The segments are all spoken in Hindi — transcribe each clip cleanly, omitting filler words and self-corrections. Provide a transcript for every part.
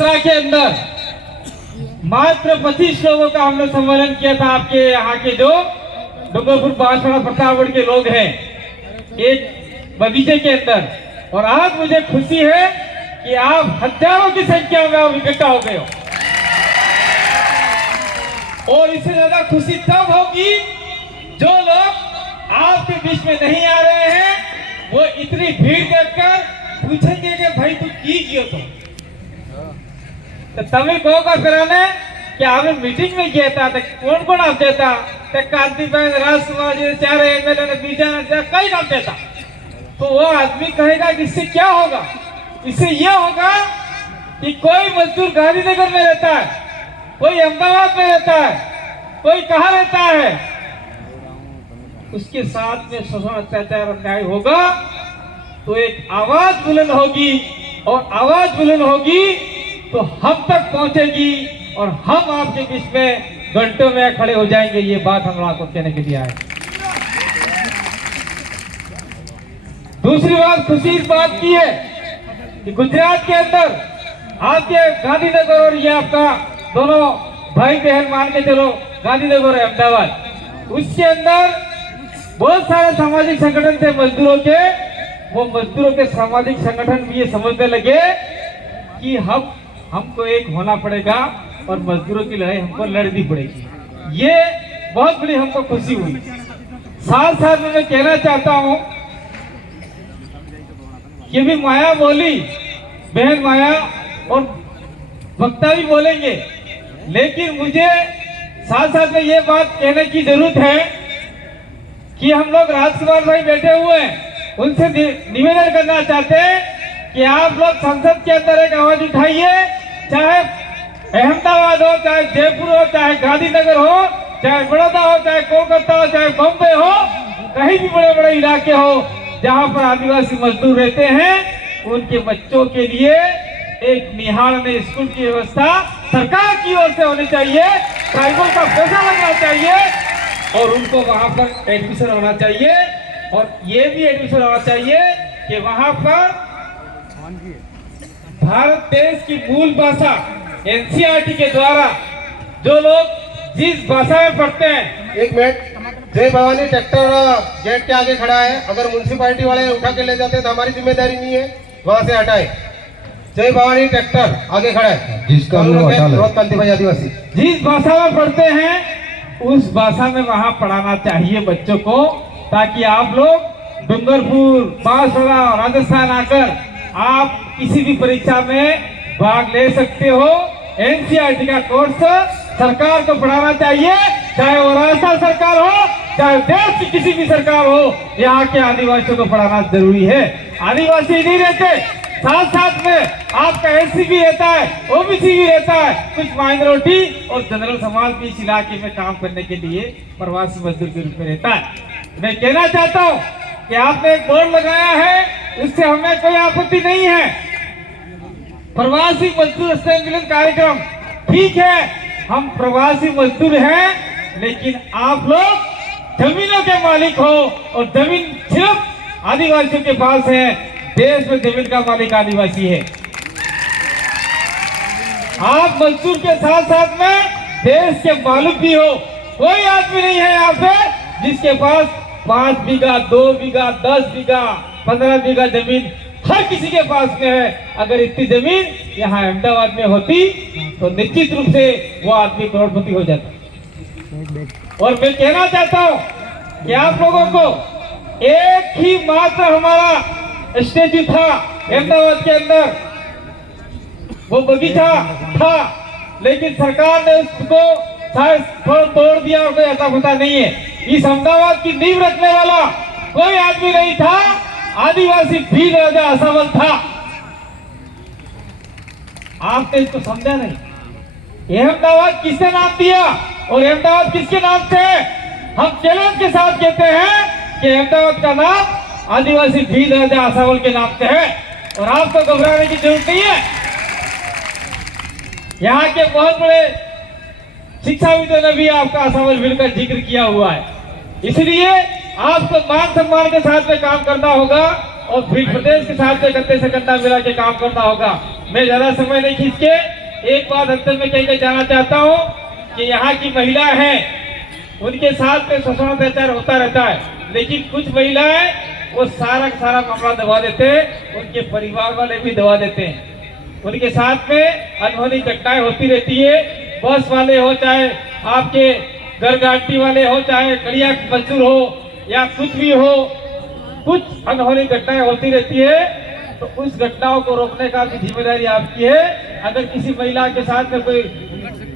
2017 के अंदर मात्र 25 लोगों का हमने सम्मेलन किया था। आपके यहाँ के जो डूंगरपुर बांसवाड़ा प्रतापगढ़ के लोग हैं एक बगीचे के अंदर, और आज मुझे खुशी है कि आप हजारों की संख्या में आप इकट्ठा हो गए हो। और इससे ज्यादा खुशी तब होगी जो लोग आपके बीच में नहीं आ रहे हैं, वो इतनी भीड़ देखकर पूछेंगे कि भाई तू की कियो तो तभी कहोगा फिराने कि आपने मीटिंग में किया था कौन कौन आप देता कांति बैंक राजकुमार जी 4 एमएलए ने बीजा कई नाम देता। तो वो आदमी कहेगा कि इससे क्या होगा, इससे यह होगा कि कोई मजदूर गांधीनगर में रहता है, कोई अहमदाबाद में रहता है, कोई कहाँ रहता है, उसके साथ में शोषण अत्याचार अन्याय होगा तो एक आवाज बुलंद होगी, और आवाज बुलंद होगी तो हम तक पहुंचेगी और हम आपके बीच में घंटों में खड़े हो जाएंगे। ये बात हम आपको कहने के लिए आए। दूसरी बात खुशी इस बात की है कि गुजरात के अंदर आपके गांधीनगर और ये आपका दोनों भाई बहन मान के चलो गांधीनगर और अहमदाबाद, उसके अंदर बहुत सारे सामाजिक संगठन थे मजदूरों के। वो मजदूरों के सामाजिक संगठन भी ये समझने लगे कि हमको एक होना पड़ेगा और मजदूरों की लड़ाई हमको लड़नी पड़ेगी। ये बहुत बड़ी हमको खुशी हुई। साथ साथ में मैं कहना चाहता हूँ कि भी माया बोली, बहन माया और वक्ता भी बोलेंगे, लेकिन मुझे साथ साथ में ये बात कहने की जरूरत है कि हम लोग राजकुमार भाई बैठे हुए हैं, उनसे निवेदन करना चाहते हैं कि आप लोग संसद के अंदर एक आवाज उठाइए, चाहे अहमदाबाद हो, चाहे जयपुर हो, चाहे गांधीनगर हो, चाहे बड़ौदा हो, चाहे कोलकाता हो, चाहे बॉम्बे हो, कहीं भी बड़े बड़े इलाके हो जहां पर आदिवासी मजदूर रहते हैं, उनके बच्चों के लिए एक निहारने स्कूल की व्यवस्था सरकार की ओर से होनी चाहिए, ट्राइबल का पैसा लगना चाहिए और उनको वहां पर एडमिशन होना चाहिए। और ये भी एडमिशन होना चाहिए कि वहां पर भारत देश की मूल भाषा एनसीईआरटी के द्वारा जो लोग जिस भाषा में पढ़ते हैं। एक मिनट, जय भवानी ट्रैक्टर गेट के आगे खड़ा है, अगर म्युनिसिपैलिटी वाले उठा के ले जाते हैं तो हमारी जिम्मेदारी नहीं है, वहां से हटाए। जय भवानी ट्रैक्टर आगे खड़ा है, जिसका कांति भाई आदिवासी जिस भाषा में पढ़ते हैं उस भाषा में वहां पढ़ाना चाहिए बच्चों को, ताकि आप लोग डूंगरपुर बांसवाड़ा राजस्थान आकर आप किसी भी परीक्षा में भाग ले सकते हो। एनसीईआरटी का कोर्स सरकार को पढ़ाना चाहिए, चाहे वो राजस्थान सरकार हो, चाहे देश की किसी भी सरकार हो, यहाँ के आदिवासियों को पढ़ाना जरूरी है। आदिवासी नहीं रहते, साथ साथ में आपका एससी भी रहता है, ओबीसी भी रहता है, कुछ माइनॉरिटी और जनरल समाज भी इस इलाके में काम करने के लिए प्रवासी मजदूर के रूप में रहता है। मैं कहना चाहता हूँ कि आपने एक बोर्ड लगाया है, उससे हमें कोई आपत्ति नहीं है। प्रवासी मजदूर सम्मेलन कार्यक्रम ठीक है, हम प्रवासी मजदूर हैं, लेकिन आप लोग जमीनों के मालिक हो और जमीन सिर्फ आदिवासियों के पास है। देश में जमीन का मालिक आदिवासी है। आप मजदूर के साथ साथ में देश के मालिक भी हो। कोई आदमी नहीं है यहाँ पे जिसके पास 5 बीघा, 2 बीघा, 10 बीघा, 15 बीघा जमीन हर किसी के पास में है। अगर इतनी जमीन यहाँ अहमदाबाद में होती तो निश्चित रूप से वो आदमी करोड़पति हो जाता। और मैं कहना चाहता हूँ कि आप लोगों को एक ही मात्र हमारा स्टेच्यू था अहमदाबाद के अंदर, वो बगीचा था, लेकिन सरकार ने उसको शायद तोड़ दिया और कोई ऐसा पता नहीं है। इस अहमदाबाद की नींव रखने वाला कोई आदमी नहीं था, आदिवासी भील राजा असावल था। आपने इसको समझा नहीं। अहमदाबाद किसने नाम दिया और अहमदाबाद किसके नाम से है? हम चैलेंज के साथ कहते हैं कि अहमदाबाद का नाम आदिवासी भील राजा असावल के नाम से है और आपको घबराने की जरूरत नहीं है। यहाँ के बहुत बड़े शिक्षाविदों ने भी आपका असावल भील का जिक्र किया हुआ है। इसलिए आपको मान सम्मान के साथ में काम करना होगा और भील प्रदेश के साथ में कंधे से कंधा मिला के काम करना होगा। मैं ज्यादा समय नहीं खींच के एक बात अंतर में कह के जाना चाहता हूँ कि यहाँ की महिला है, उनके साथ में शोषण अत्याचार होता रहता है, लेकिन कुछ महिलाएं वो सारा का सारा मामला दबा देते हैं, उनके परिवार वाले भी दबा देते हैं। उनके साथ में अनहोनी घटनाएं होती रहती है। बस वाले हो, चाहे आपके गरगाटी वाले हो, चाहे कड़िया मजदूर हो या कुछ भी हो, कुछ अनहोनी घटनाएं होती रहती है। तो उस घटनाओं को रोकने का भी जिम्मेदारी आपकी है। अगर किसी महिला के साथ में कोई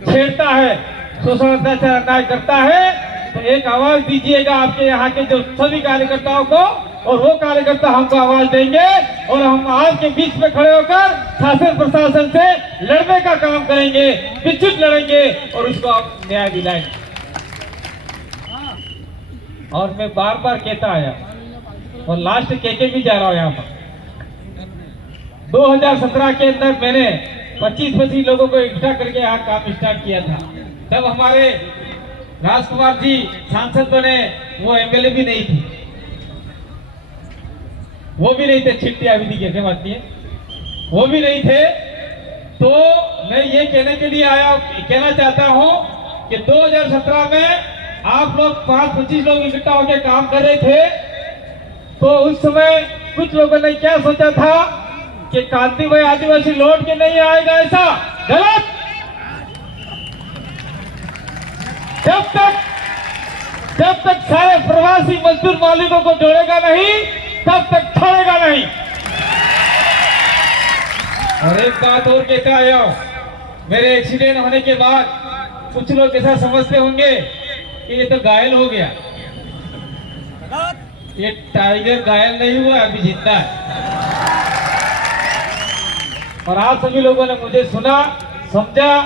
छेड़ता है, शोषण अत्याचार अन्याय करता है, तो एक आवाज दीजिएगा आपके यहाँ के जो सभी कार्यकर्ताओं को, और वो कार्यकर्ता हमको आवाज देंगे और हम आपके बीच में खड़े होकर शासन प्रशासन से लड़ने का काम करेंगे, विद्युत लड़ेंगे और उसको आप न्याय दिलाएंगे। और मैं बार बार कहता आया और लास्ट कह भी जा रहा हूँ, यहाँ पर 2017 के अंदर मैंने 25 लोगों को इकट्ठा करके यहाँ काम स्टार्ट किया था। तब हमारे राजकुमार जी सांसद बने, वो एमएलए भी नहीं थी, वो भी नहीं थे, छिट्टिया विधि कैसे बात है, वो भी नहीं थे। तो मैं ये कहने के लिए आया, कहना चाहता हूँ कि 2017 में आप लोग 25 लोग इकट्ठा होकर काम कर रहे थे, तो उस समय कुछ लोगों ने क्या सोचा था कि कांति भाई आदिवासी लौट के नहीं आएगा, ऐसा गलत। जब तक सारे प्रवासी मजदूर मालिकों को जोड़ेगा नहीं, तब तक छोड़ेगा नहीं। और एक बात और कहता आया हूं, मेरे एक्सीडेंट होने के बाद कुछ लोग ऐसा समझते होंगे कि ये तो घायल हो गया। ये टाइगर घायल नहीं हुआ, अभी जिंदा है। और आप सभी लोगों ने मुझे सुना, समझा